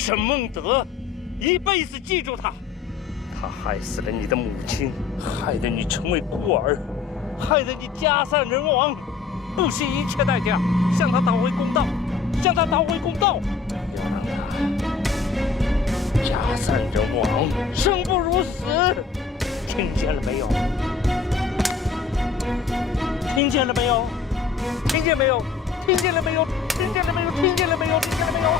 沈孟德，一辈子记住他。他害死了你的母亲，害得你成为孤儿，害得你家散人亡，不惜一切代价向他讨回公道，向他讨回公道，要让他家散人亡，生不如死。听见了没有？听见了没有？听见没有？听见了没有？听见了没有？听见了没有？听见了没有？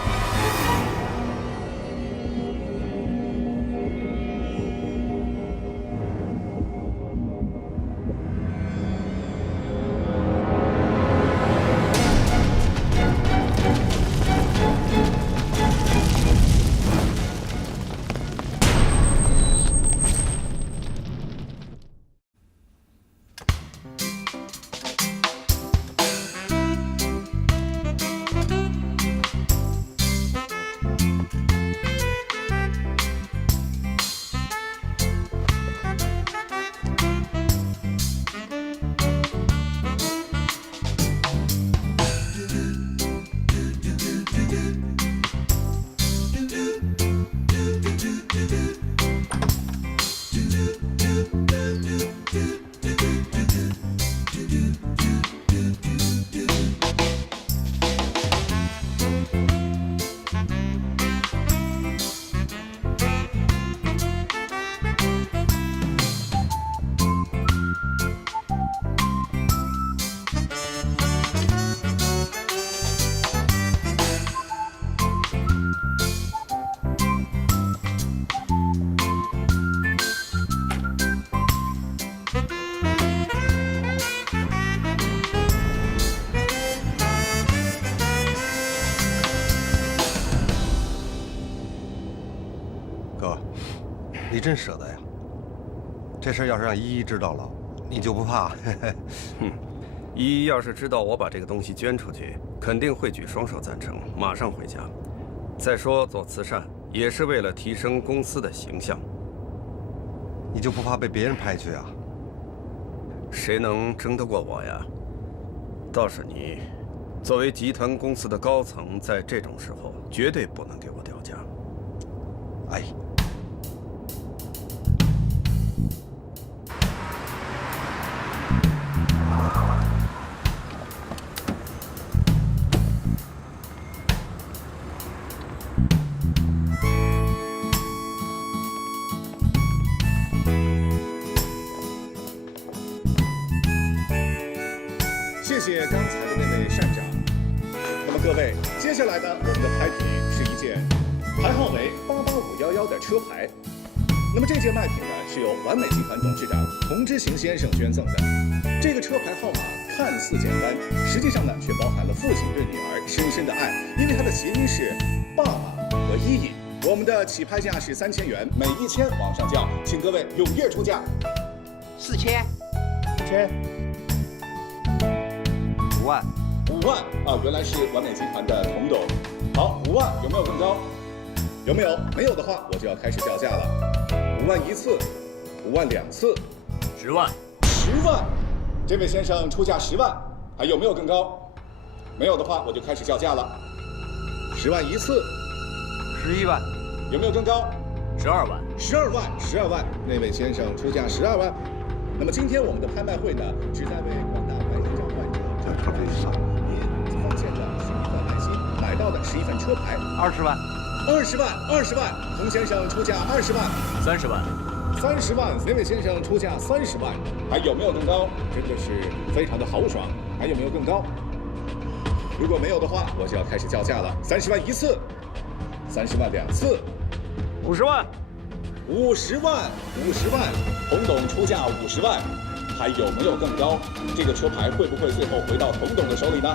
你真舍得呀！这事要是让依依知道了，你就不怕？哼，依依要是知道我把这个东西捐出去，肯定会举双手赞成，马上回家。再说做慈善也是为了提升公司的形象，你就不怕被别人拍去啊？谁能争得过我呀？倒是你，作为集团公司的高层，在这种时候绝对不能给我掉价。哎。谢谢刚才的那位善长。那么各位，接下来呢，我们的牌品是一件牌号为88511的车牌。那么这件卖品呢，是由完美集团董事长童之行先生捐赠的。这个车牌号码看似简单，实际上呢，却包含了父亲对女儿深深的爱，因为它的谐音是爸爸和依依。我们的起拍价是3000元，每1000往上叫，请各位踊跃出价。4000。1000。5万，5万啊！原来是完美集团的童董。好，5万，有没有更高？有没有？没有的话，我就要开始叫价了。5万一次，5万2次，10万，10万。这位先生出价10万，还有没有更高？没有的话，我就开始叫价了。10万一次，11万，有没有更高？12万，12万，12万。那位先生出价12万。那么今天我们的拍卖会呢，旨在为广大白内障患者。您奉献了11份爱心，买到的是一份车牌，20万，20万，20万。童先生出价20万，30万，30万。那位先生出价30万，还有没有更高？真的是非常的豪爽，还有没有更高？如果没有的话，我就要开始叫价了。30万一次，30万2次，50万，50万，50万。童董出价50万。还有没有更高？这个车牌会不会最后回到童董的手里呢？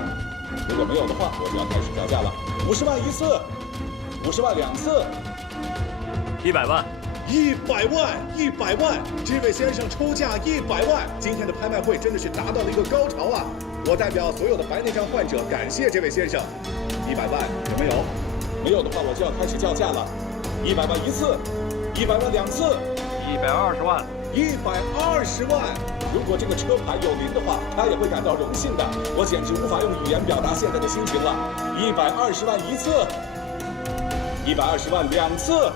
如果没有的话，我就要开始叫价了。50万一次，50万2次，100万，100万，100万！这位先生出价100万，今天的拍卖会真的是达到了一个高潮啊！我代表所有的白内障患者感谢这位先生。100万有没有？没有的话，我就要开始叫价了。100万一次，100万2次，120万，120万。如果这个车牌有您的话，他也会感到荣幸的。我简直无法用语言表达现在的心情了。120万一次120万2次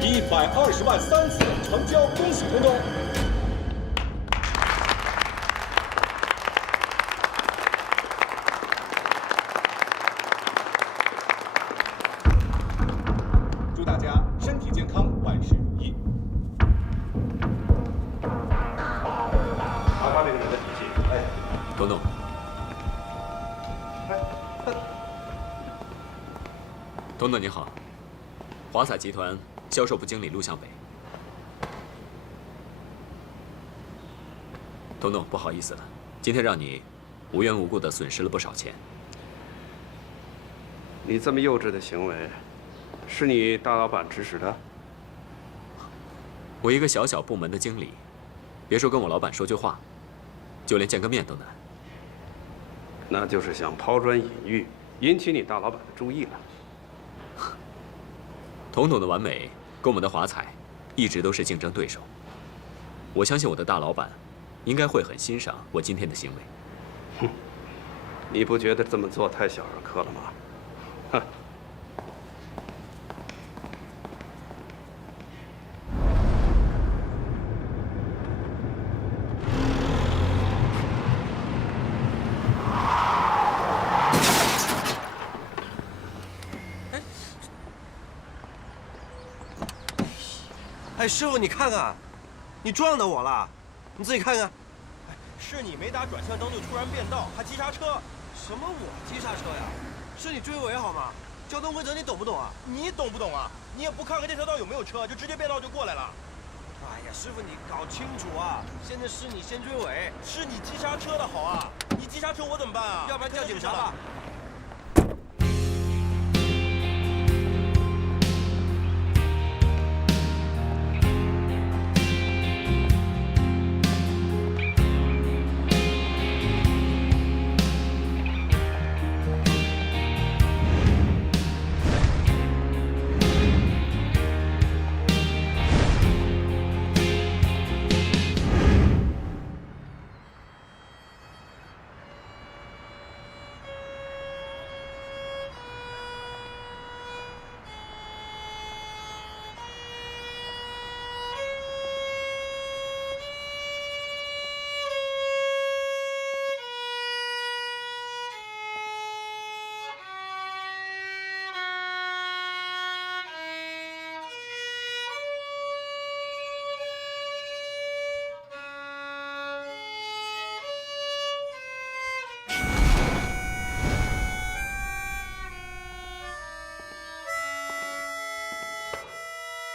，120万3次，成交，恭喜东东。祝大家身体健康，万事如意。查查这个人的底细。哎，东东。 东东你好，华彩集团销售部经理陆向北。东东，不好意思了，今天让你无缘无故的损失了不少钱。你这么幼稚的行为，是你大老板指使的？我一个小小部门的经理，别说跟我老板说句话，就连见个面都难。那就是想抛砖引玉，引起你大老板的注意了。 统统的完美跟我们的华彩一直都是竞争对手。我相信我的大老板应该会很欣赏我今天的行为。哼，你不觉得这么做太小儿科了吗？哼。哎，师傅，你看看，你撞到我了，你自己看看。是你没打转向灯就突然变道，还急刹车。什么我急刹车呀？是你追尾好吗？交通规则你懂不懂啊？你懂不懂啊？你也不看看这条道有没有车，就直接变道就过来了。哎呀，师傅你搞清楚啊！现在是你先追尾，是你急刹车的好啊！你急刹车我怎么办啊？要不然叫警察吧。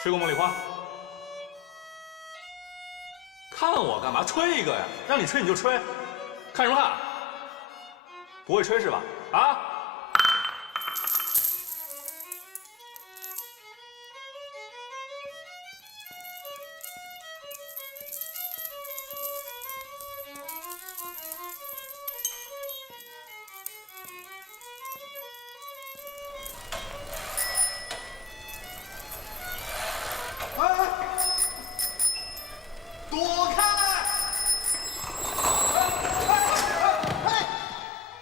吹过茉莉花，看我干嘛？吹一个呀！让你吹你就吹，看什么看？不会吹是吧？啊！躲开！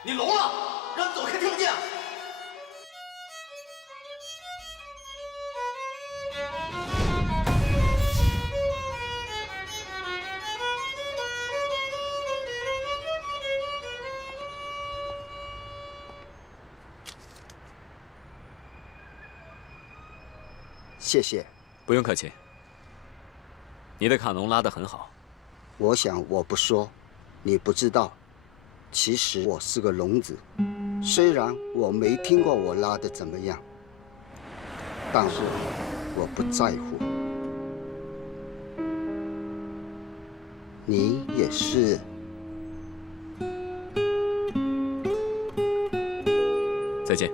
你聋了？让你走开，听不见？谢谢。不用客气。你的卡农拉得很好。我想我不说，你不知道。其实我是个聋子，虽然我没听过我拉的怎么样，但是我不在乎。你也是。再见。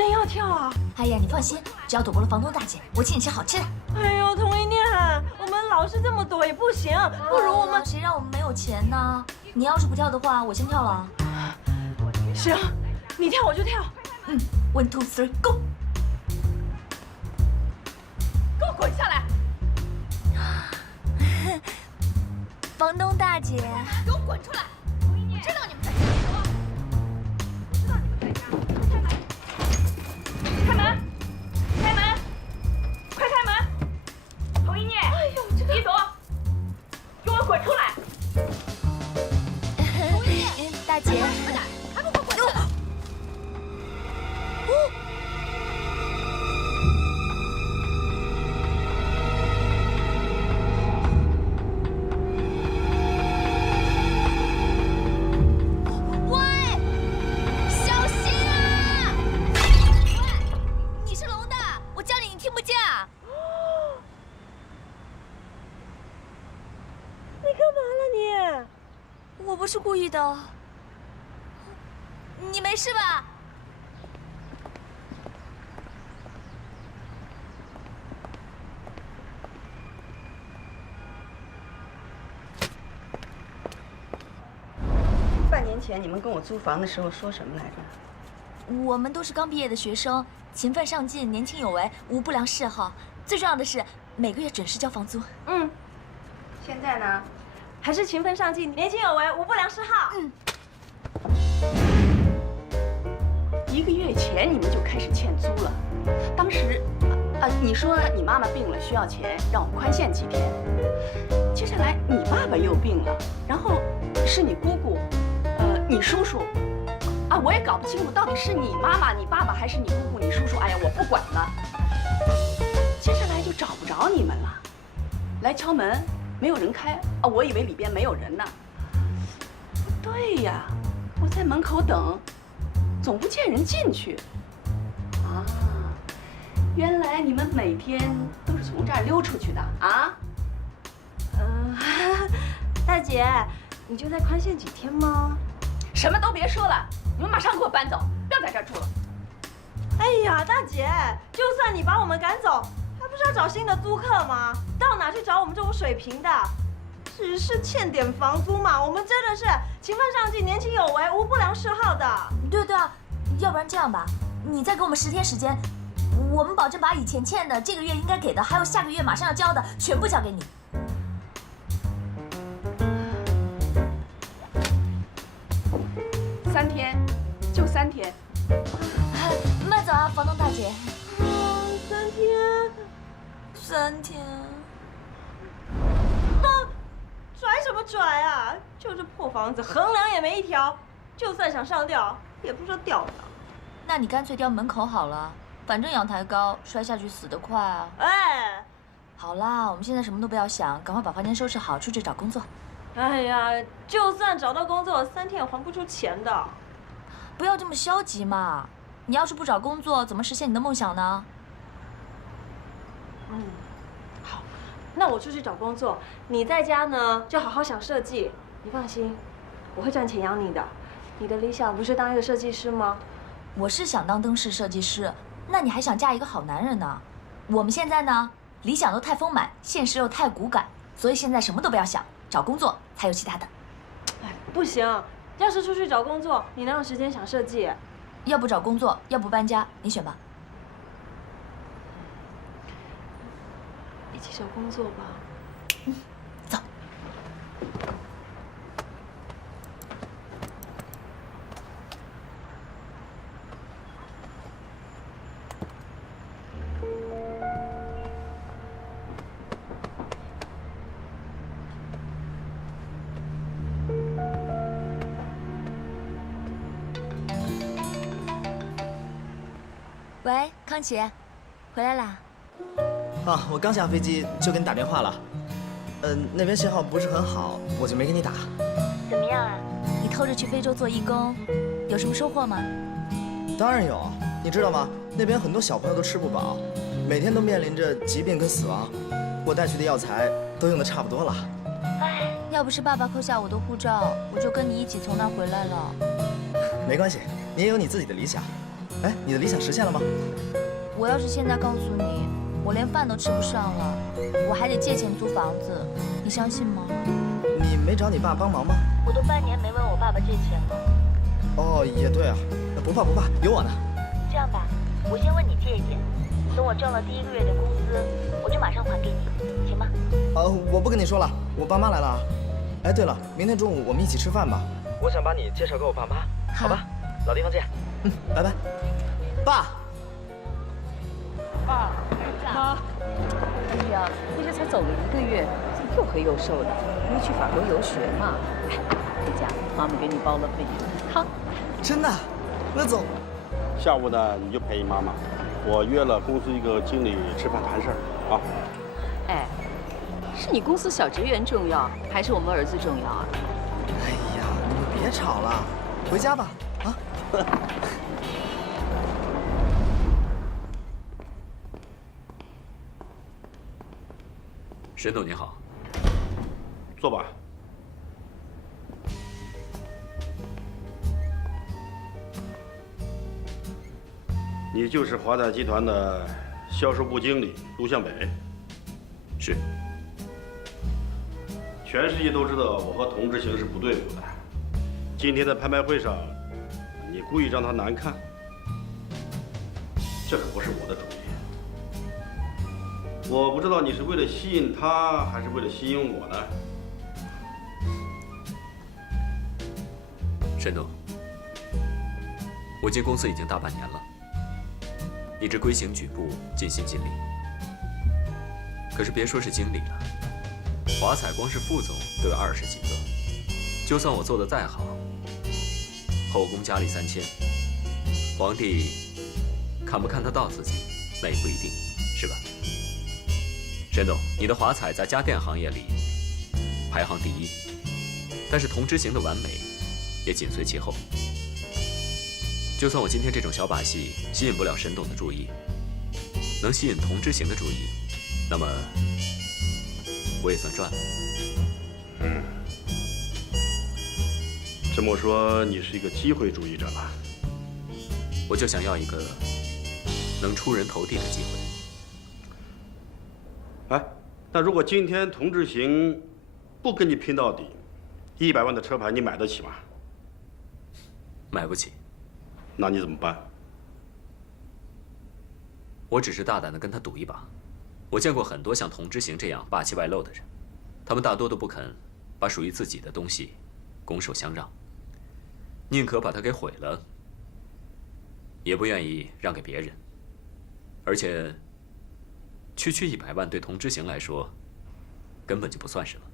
真要跳啊？哎呀，你放心，只要躲过了房东大姐，我请你吃好吃的。哎呦，童一念，我们老师这么躲也不行，不如我们……谁让我们没有钱呢？你要是不跳的话，我先跳了。行，你跳我就跳。1 2 3 go！ 给我滚下来！房东大姐，给我滚出来！我知道你们在干什么。知道你们在家。开门！开门！快开门！童一念，哎呦，你躲！给我滚出来！童一念，大姐，还不给我滚出来！我不是故意的，你没事吧？半年前你们跟我租房的时候说什么来着？我们都是刚毕业的学生，勤奋上进，年轻有为，无不良嗜好。最重要的是每个月准时交房租。现在呢？还是勤奋上进，年轻有为，无不良嗜好。1个月前你们就开始欠租了，当时，你说你妈妈病了需要钱，让我们宽限几天。接下来你爸爸又病了，然后是你姑姑，你叔叔，我也搞不清楚到底是你妈妈、你爸爸还是你姑姑、你叔叔。哎呀，我不管了。接下来就找不着你们了，来敲门。没有人开我以为里边没有人呢。不对呀，我在门口等，总不见人进去。原来你们每天都是从这儿溜出去的啊？大姐，你就再宽限几天吗？什么都别说了，你们马上给我搬走，不要在这儿住了。哎呀，大姐，就算你把我们赶走，还不是要找新的租客吗？到哪去找我们这种水平的？只是欠点房租嘛，我们真的是勤奋上进、年轻有为、无不良嗜好的。对啊，要不然这样吧，你再给我们10天时间，我们保证把以前欠的、这个月应该给的，还有下个月马上要交的，全部交给你。3天，就3天。慢走啊，房东大姐。3天，3天。拽什么拽啊！就这破房子，横梁也没一条，就算想上吊，也不知道吊不吊。那你干脆吊门口好了，反正阳台高，摔下去死得快啊。哎，好啦，我们现在什么都不要想，赶快把房间收拾好，出去找工作。哎呀，就算找到工作，3天也还不出钱的。不要这么消极嘛！你要是不找工作，怎么实现你的梦想呢？好，那我出去找工作，你在家呢就好好想设计。你放心，我会赚钱养你的。你的理想不是当一个设计师吗？我是想当灯饰设计师，那你还想嫁一个好男人呢？我们现在呢，理想都太丰满，现实又太骨感，所以现在什么都不要想，找工作才有其他的。哎，不行，要是出去找工作，你哪有时间想设计？要不找工作，要不搬家，你选吧。一起找工作吧。走。喂，康琪，回来啦？我刚下飞机就给你打电话了。那边信号不是很好，我就没给你打。怎么样啊？你偷着去非洲做义工，有什么收获吗？当然有，你知道吗？那边很多小朋友都吃不饱，每天都面临着疾病跟死亡。我带去的药材都用的差不多了。哎，要不是爸爸扣下我的护照，我就跟你一起从那儿回来了。没关系，你也有你自己的理想。哎，你的理想实现了吗？我要是现在告诉你，我连饭都吃不上了，我还得借钱租房子，你相信吗？你没找你爸帮忙吗？我都半年没问我爸爸借钱了。哦，也对啊，不怕不怕，有我呢。这样吧，我先问你借一点，等我挣了第1个月的工资，我就马上还给你，行吗？我不跟你说了，我爸妈来了啊。哎，对了，明天中午我们一起吃饭吧。我想把你介绍给我爸妈，好吧？老地方见。拜拜。爸。爸妈。哎呀，你这才走了1个月，怎么又黑又瘦的？没去法国游学嘛？哎，回家，妈妈给你包了份汤。真的？那走。下午呢，你就陪你妈妈。我约了公司一个经理吃饭谈事儿啊。哎，是你公司小职员重要，还是我们儿子重要啊？哎呀，你们别吵了，回家吧，啊。沈董您好，坐吧。你就是华泰集团的销售部经理陆向北。是。全世界都知道我和童之行是不对付的。今天在拍卖会上，你故意让他难看，这可不是我的主意。我不知道你是为了吸引他，还是为了吸引我呢？沈董，我进公司已经大半年了，一直规行矩步，尽心尽力。可是别说是经理了，华彩光是副总都有20几个，就算我做得再好，后宫佳丽3000，皇帝看不看得到自己，那也不一定，是吧？沈董，你的华彩在家电行业里排行第1，但是童之行的完美也紧随其后。就算我今天这种小把戏吸引不了沈董的注意，能吸引童之行的注意，那么我也算赚了。这么说，你是一个机会主义者了。我就想要一个能出人头地的机会。哎，那如果今天童之行不跟你拼到底，100万的车牌你买得起吗？买不起。那你怎么办？我只是大胆地跟他赌一把。我见过很多像童之行这样霸气外露的人，他们大多都不肯把属于自己的东西拱手相让，宁可把它给毁了，也不愿意让给别人。而且，区区100万对童之行来说，根本就不算什么。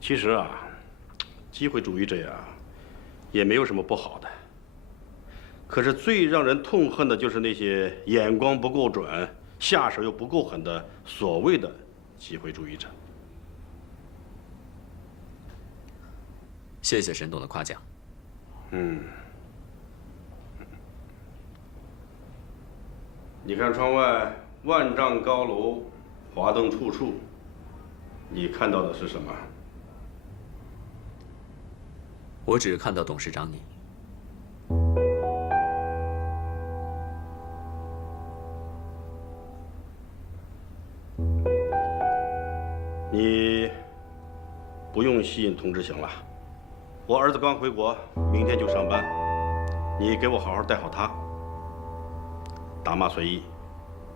其实啊，机会主义者呀，也没有什么不好的。可是最让人痛恨的就是那些眼光不够准、下手又不够狠的所谓的机会主义者。谢谢沈董的夸奖。你看窗外万丈高楼，华灯处处，你看到的是什么？我只看到董事长你。你不用吸引童之行了。我儿子刚回国，明天就上班。你给我好好带好他，打骂随意。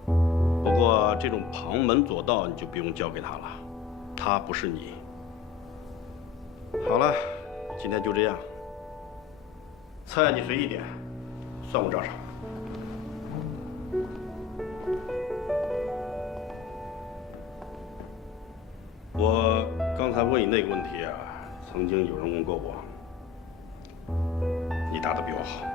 不过这种旁门左道你就不用交给他了，他不是你。好了，今天就这样。菜你随意点，算我账上。我刚才问你那个问题啊，曾经有人问过我，你答得比我好。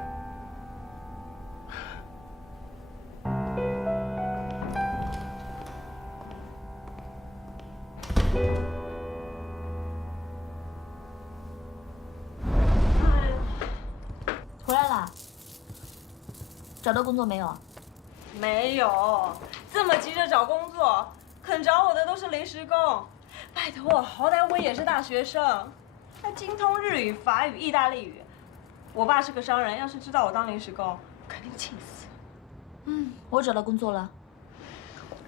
回来啦？找到工作没有？没有，这么急着找工作，肯找我的都是临时工。拜托我，好歹我也是大学生。他精通日语、法语、意大利语。我爸是个商人，要是知道我当临时工，肯定气死。我找到工作了。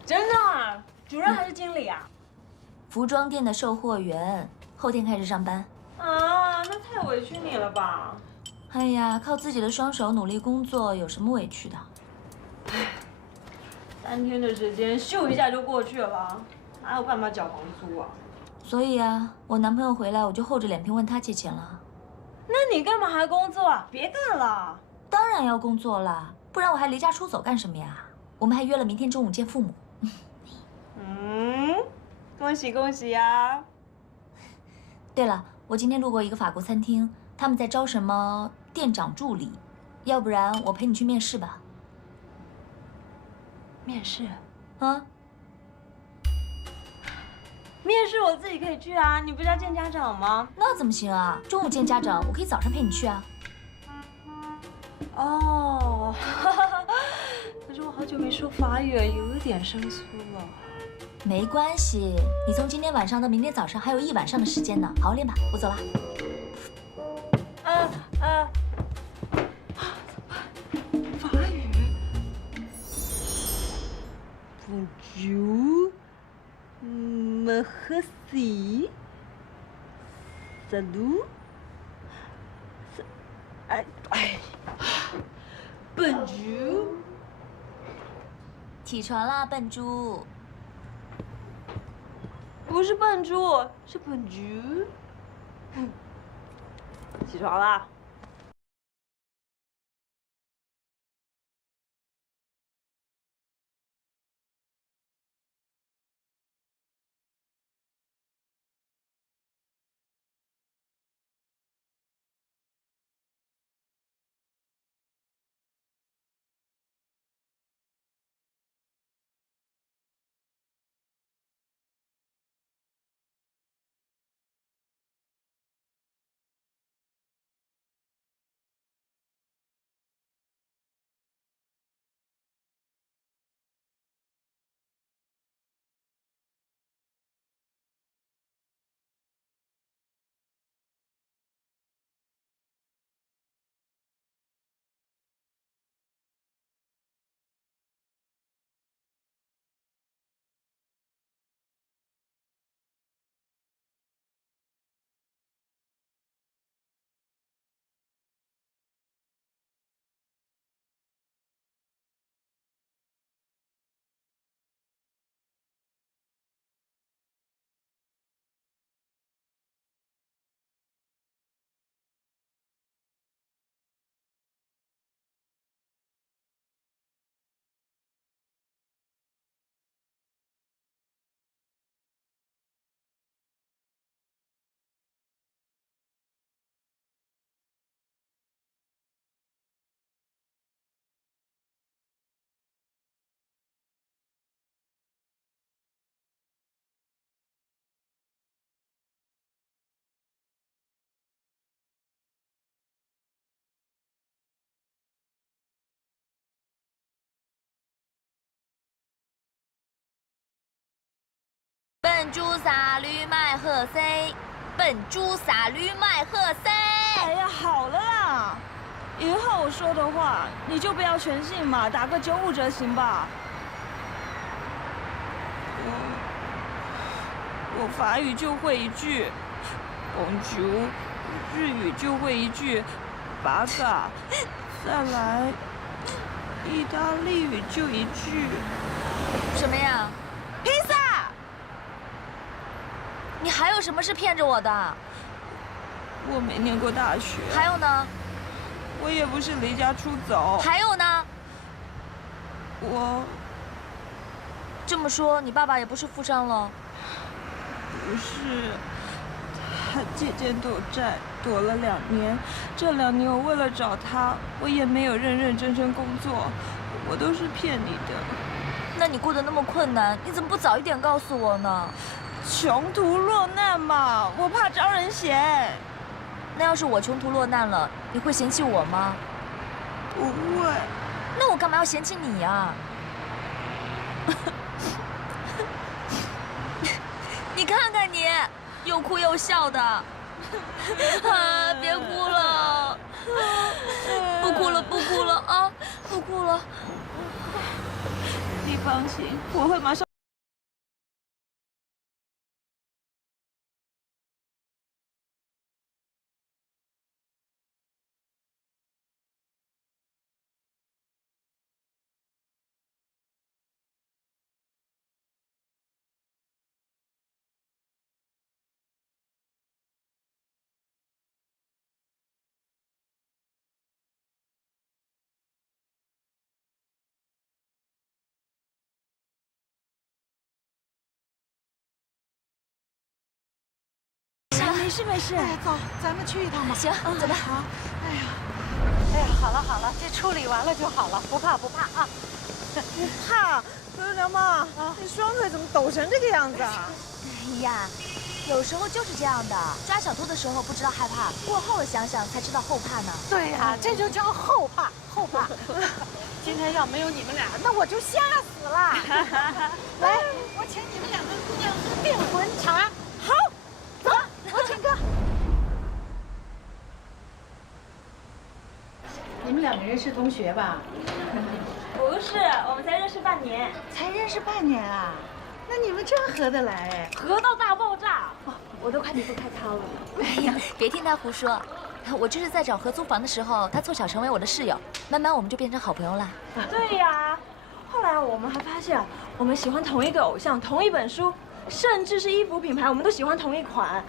真的啊？主任还是经理啊？服装店的售货员，后天开始上班。啊，那太委屈你了吧？哎呀，靠自己的双手努力工作，有什么委屈的？ 3天的时间，咻一下就过去了，哪有办法缴房租啊？所以啊，我男朋友回来，我就厚着脸皮问他借钱了。那你干嘛还工作啊？别干了！当然要工作啦，不然我还离家出走干什么呀？我们还约了明天中午见父母。恭喜恭喜呀！对了，我今天路过一个法国餐厅，他们在招什么店长助理，要不然我陪你去面试吧。 面试啊？面试我自己可以去啊，你不是要见家长吗？那怎么行啊？中午见家长，我可以早上陪你去啊。哦，可是我好久没说法语，有一点生疏了。没关系，你从今天晚上到明天早上还有1晚上的时间呢，好好练吧。我走了。法语。 Bonjour, merci, salut, Bonjour。起床啦，笨猪！不是笨猪，是Bonjour。起床啦！ 笨猪傻驴卖贺 C， 笨猪傻驴卖贺 C。哎呀，好了啦，以后我说的话你就不要全信嘛，打个95折行吧？我法语就会一句 Bonjour， 日语就会一句巴嘎，再来意大利语就一句什么呀？披萨。 你还有什么是骗着我的？我没念过大学。还有呢？我也不是离家出走。还有呢？我这么说，你爸爸也不是富商了？不是，他借箭躲债，躲了2年。这2年我为了找他，我也没有认认真真工作，我都是骗你的。那你过得那么困难，你怎么不早一点告诉我呢？ 穷途落难嘛，我怕招人嫌。那要是我穷途落难了，你会嫌弃我吗？不会。那我干嘛要嫌弃你呀？你看看你，又哭又笑的，啊，别哭了，不哭了，不哭了啊，不哭了。你放心，我会马上。没事没事，哎，走，咱们去一趟吧。行，走吧。好。哎呀，好了好了，这处理完了就好了，不怕不怕啊。不怕。可是梁妈，你双腿怎么抖成这个样子啊？哎呀，有时候就是这样的，抓小偷的时候不知道害怕，过后了想想才知道后怕呢。对呀，这就叫后怕，后怕。今天要没有你们俩，那我就吓死了。来，我请你们两个姑娘喝电魂茶。好，走，我请客。你们两个人是同学吧？不是，我们才认识半年。才认识半年啊？那你们真合得来哎，合到大爆炸。我都快离不开他了。哎呀，别听他胡说。我就是在找合租房的时候，他凑巧成为我的室友，慢慢我们就变成好朋友了。对呀，后来我们还发现，我们喜欢同一个偶像，同一本书，甚至是衣服品牌，我们都喜欢同一款。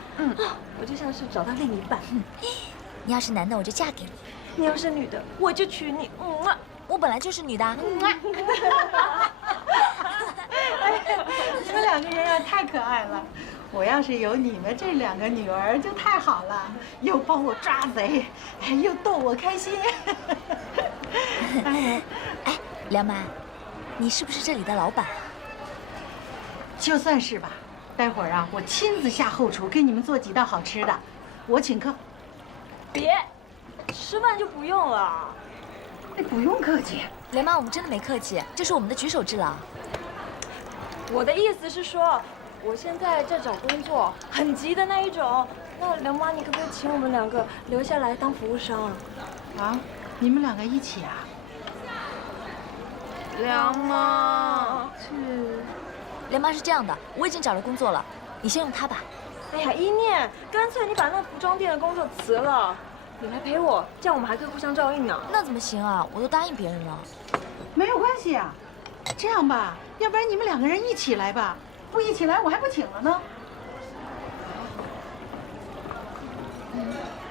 我就像是找到另一半。你要是男的，我就嫁给你；你要是女的，我就娶你。我本来就是女的。你们两个人啊，太可爱了。我要是有你们这两个女儿就太好了，又帮我抓贼，又逗我开心。哎，梁妈，你是不是这里的老板？就算是吧。待会儿啊，我亲自下后厨给你们做几道好吃的，我请客。别，吃饭就不用了。不用客气，梁妈，我们真的没客气，这是我们的举手之劳。我的意思是说，我现在在找工作，很急的那一种。那梁妈，你可不可以请我们两个留下来当服务生？啊，你们两个一起啊？梁妈，梁妈是这样的，我已经找了工作了，你先用它吧。哎呀，一念，干脆你把那服装店的工作辞了。你来陪我，这样我们还可以互相照应呢。那怎么行啊？我都答应别人了。没有关系啊，这样吧，要不然你们两个人一起来吧。不一起来，我还不请了呢。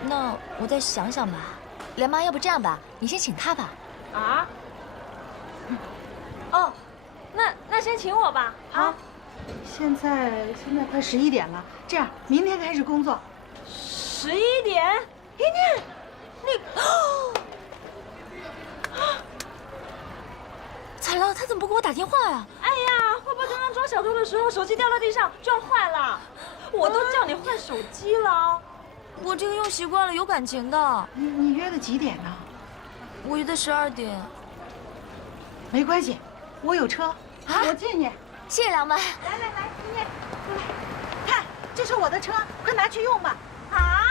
那我再想想吧。梁妈，要不这样吧，你先请他吧。啊？哦，那先请我吧。啊？现在快11点了，这样明天开始工作。11点？一念，你惨了，他怎么不给我打电话呀？哎呀，会不会刚刚抓小偷的时候手机掉到地上撞坏了？我都叫你换手机了。我这个用习惯了，有感情的。你约的几点呢？我约的12点。没关系，我有车，我接你。谢谢梁妈。来，一念，过来，看，这是我的车，快拿去用吧。啊？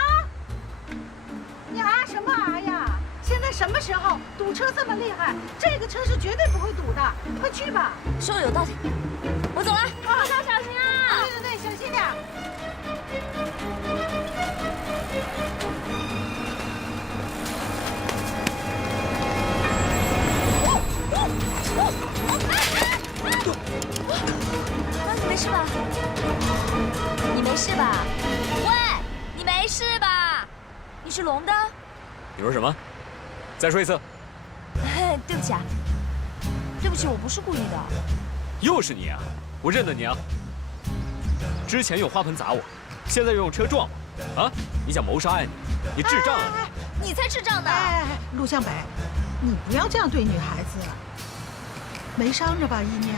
你啊什么啊呀？现在什么时候？堵车这么厉害，这个车是绝对不会堵的。快去吧。说的有道理，我走了。路上小心啊！对，小心点。你没事吧？你没事吧？喂，你没事吧？你是龙的？你说什么？再说一次。对不起啊，对不起，我不是故意的。又是你啊！我认得你啊！之前用花盆砸我，现在又用车撞我，啊！你想谋杀呀你？你智障啊！你才智障呢！陆向北，你不要这样对女孩子。没伤着吧，一念？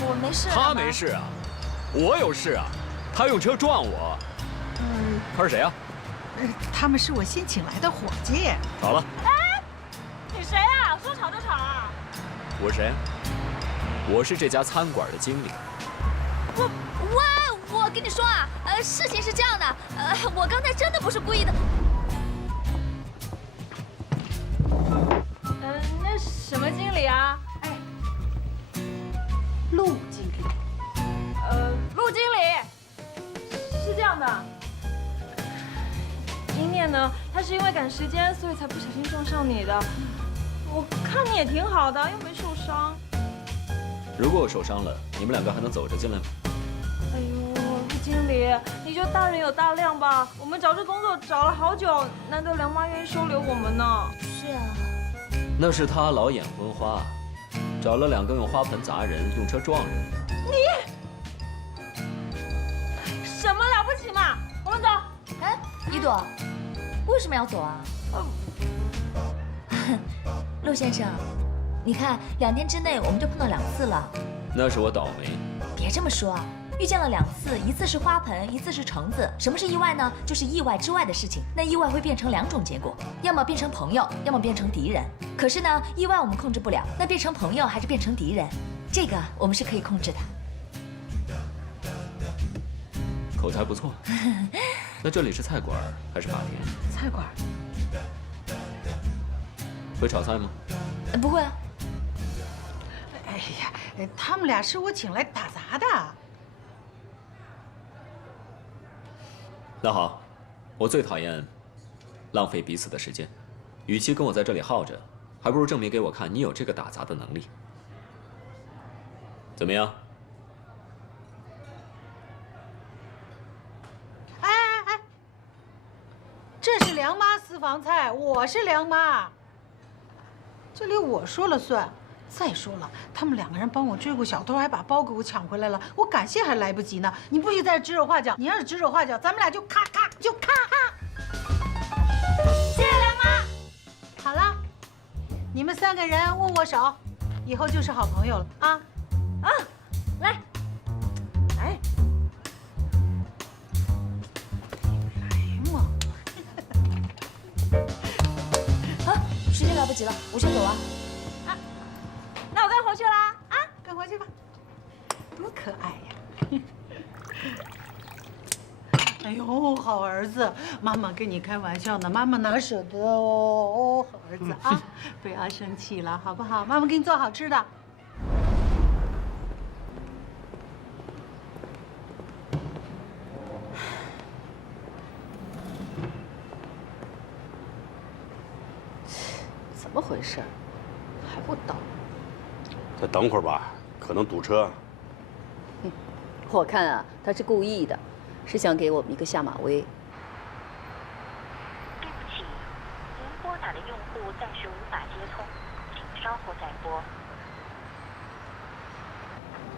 我没事。他没事啊，我有事啊！他用车撞我。他是谁啊？他们是我新请来的伙计。好了。哎，你谁啊？说吵就吵啊！我是谁？我是这家餐馆的经理。喂，我跟你说啊，事情是这样的，我刚才真的不是故意的。那什么经理啊？哎，陆经理。陆经理，是这样的。英念呢，他是因为赶时间，所以才不小心撞上你的。我看你也挺好的，又没受伤。如果我受伤了，你们两个还能走着进来吗？哎呦，陆经理，你就大人有大量吧。我们找这工作找了好久，难得梁妈愿意收留我们呢。是啊。那是他老眼昏花，找了2个用花盆砸人、用车撞人的。你什么了不起嘛？我们走。哎，一朵，为什么要走啊？陆先生，你看2天之内我们就碰到2次了。那是我倒霉。别这么说啊，遇见了2次，一次是花盆，一次是橙子。什么是意外呢？就是意外之外的事情。那意外会变成2种结果，要么变成朋友，要么变成敌人。可是呢，意外我们控制不了，那变成朋友还是变成敌人，这个我们是可以控制的。口才不错。那这里是菜馆还是法庭？菜馆。会炒菜吗？不会啊。哎呀，他们俩是我请来打杂的。那好，我最讨厌浪费彼此的时间。与其跟我在这里耗着，还不如证明给我看你有这个打杂的能力。怎么样？这是梁妈私房菜，我是梁妈，这里我说了算。再说了，他们2个人帮我追过小偷，还把包给我抢回来了，我感谢还来不及呢。你不许再指手画脚，你要是指手画脚，咱们俩就咔咔就咔咔。谢谢梁妈。好了，你们3个人握握手，以后就是好朋友了啊！啊，来，来。时间来不及了，我先走了。那我跟回去啦，啊，跟回去吧。多可爱呀！哎呦，好儿子，妈妈跟你开玩笑呢，妈妈哪舍得哦，好儿子啊，不要生气了，好不好？妈妈给你做好吃的。怎么回事？还不到？再等会儿吧，可能堵车。我看啊，他是故意的，是想给我们一个下马威。对不起，您拨打的用户暂时无法接通，请稍后再拨。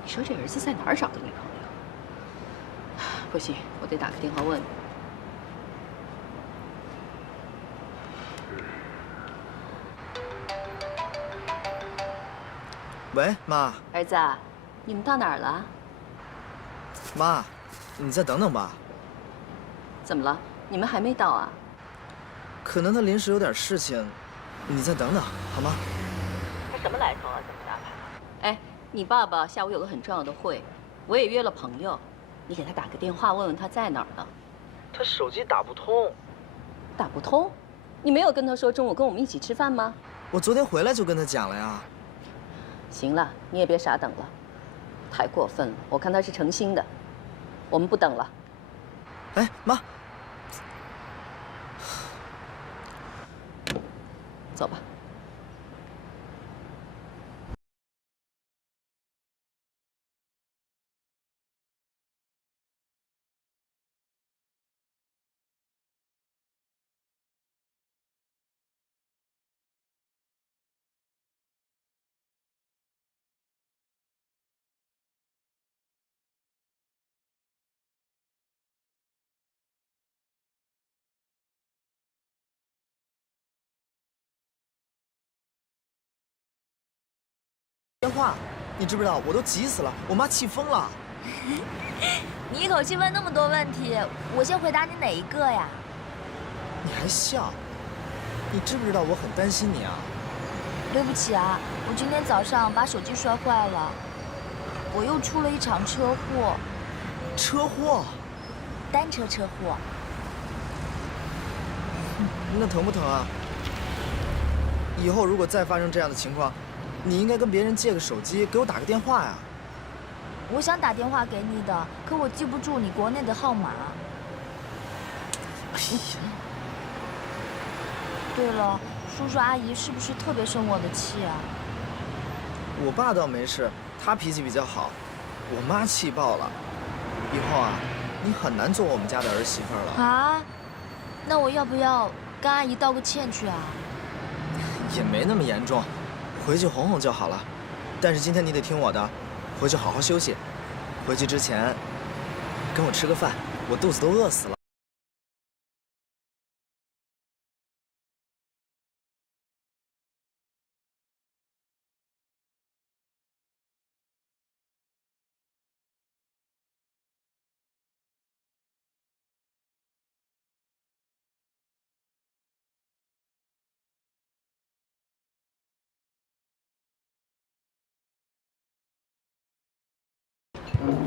你说这儿子在哪儿找的女朋友？不行，我得打个电话问问。喂，妈。儿子，你们到哪儿了？妈，你再等等吧。怎么了？你们还没到啊？可能他临时有点事情，你再等等好吗？他什么来头啊？怎么安排？哎，你爸爸下午有个很重要的会，我也约了朋友，你给他打个电话问问他在哪儿呢。他手机打不通。打不通？你没有跟他说中午跟我们一起吃饭吗？我昨天回来就跟他讲了呀。行了，你也别傻等了，太过分了。我看他是诚心的，我们不等了。哎，妈，走吧。电话，你知不知道？我都急死了，我妈气疯了。你一口气问那么多问题，我先回答你哪一个呀？你还笑？你知不知道我很担心你啊？对不起啊，我今天早上把手机摔坏了，我又出了一场车祸。车祸？单车车祸。那疼不疼啊？以后如果再发生这样的情况，你应该跟别人借个手机，给我打个电话呀。我想打电话给你的，可我记不住你国内的号码。哎呀，对了，叔叔阿姨是不是特别生我的气啊？我爸倒没事，他脾气比较好。我妈气爆了。以后啊，你很难做我们家的儿媳妇了。啊？那我要不要跟阿姨道个歉去啊？也没那么严重，回去哄哄就好了。但是今天你得听我的，回去好好休息。回去之前跟我吃个饭，我肚子都饿死了。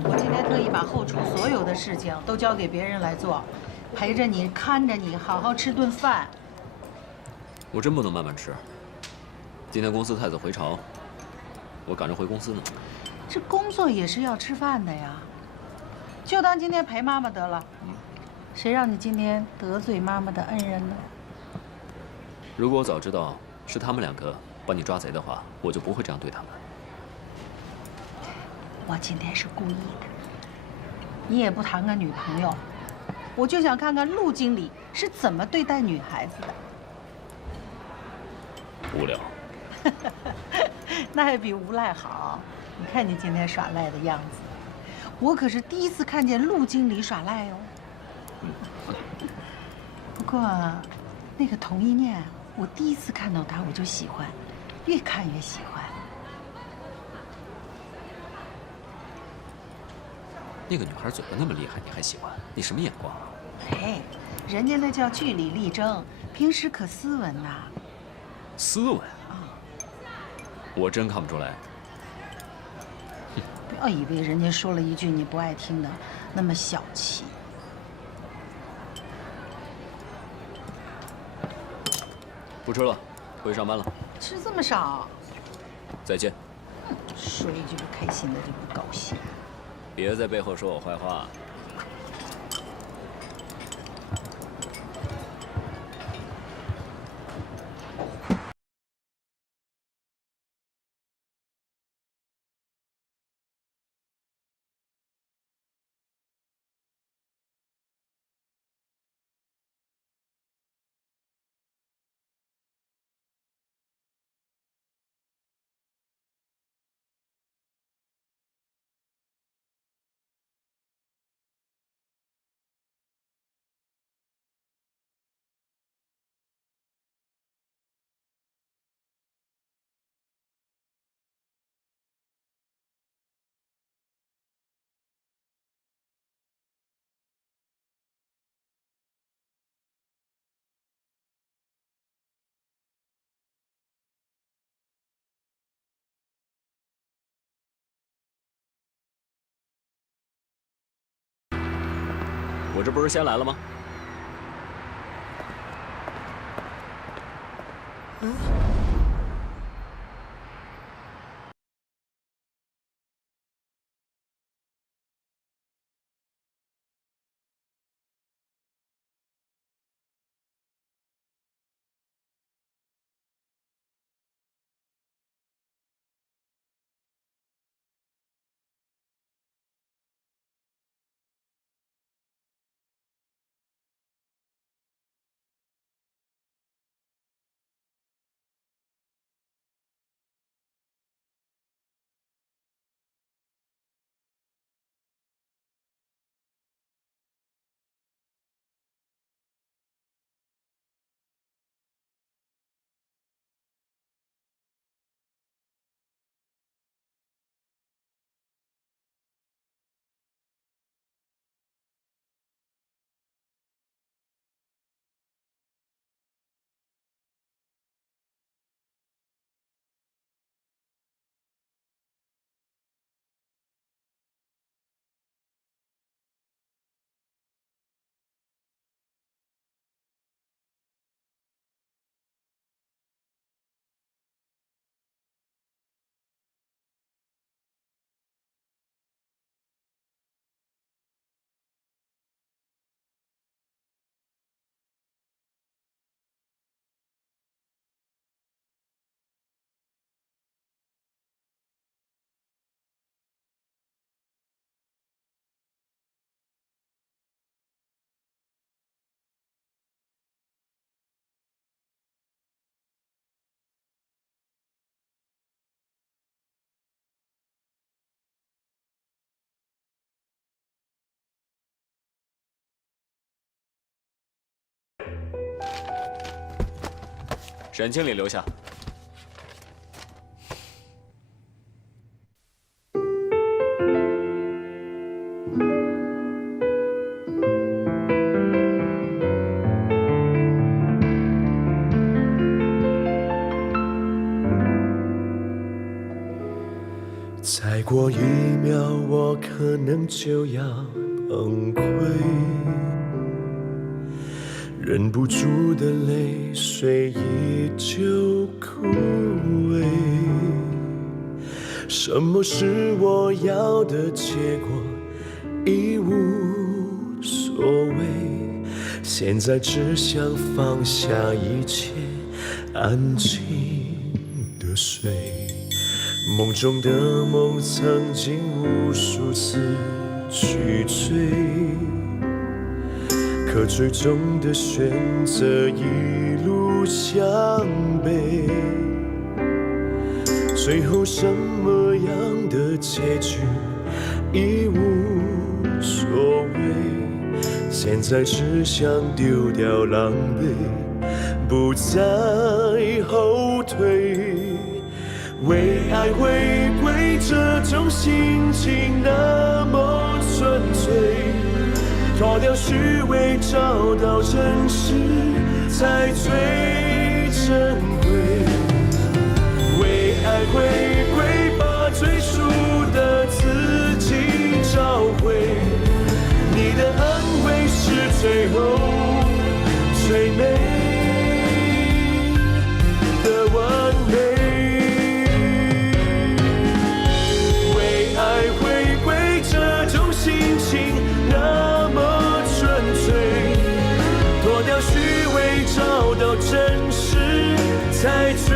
我今天特意把后厨所有的事情都交给别人来做，陪着你，看着你，好好吃顿饭。我真不能慢慢吃。今天公司太子回朝，我赶着回公司呢。这工作也是要吃饭的呀，就当今天陪妈妈得了。谁让你今天得罪妈妈的恩人呢？如果我早知道是他们两个把你抓贼的话，我就不会这样对他们。我今天是故意的，你也不谈个女朋友，我就想看看陆经理是怎么对待女孩子的。无聊。那还比无赖好。你看你今天耍赖的样子，我可是第一次看见陆经理耍赖哦。不过，那个童一念，我第一次看到他我就喜欢，越看越喜欢。那个女孩嘴巴那么厉害，你还喜欢？你什么眼光啊？哎，人家那叫据理力争，平时可斯文呐。斯文啊？我真看不出来。不要以为人家说了一句你不爱听的，那么小气。不吃了，回去上班了。吃这么少？再见。说一句不开心的就不高兴。别在背后说我坏话。我这不是先来了吗？沈经理留下。再过1秒，我可能就要崩溃，忍不住的泪水依旧枯萎。什么是我要的结果？已无所谓。现在只想放下一切，安静的睡。梦中的梦曾经无数次去追，可最终的选择一路向北。最后什么样的结局已无所谓，现在只想丢掉狼狈，不再后退。为爱回归这种心情那么纯粹，脱掉虚伪，找到真实才最珍贵。为爱回归，把最初的自己找回。你的安慰是最后最美的完美。心情那么纯粹，脱掉虚伪，找到真实才最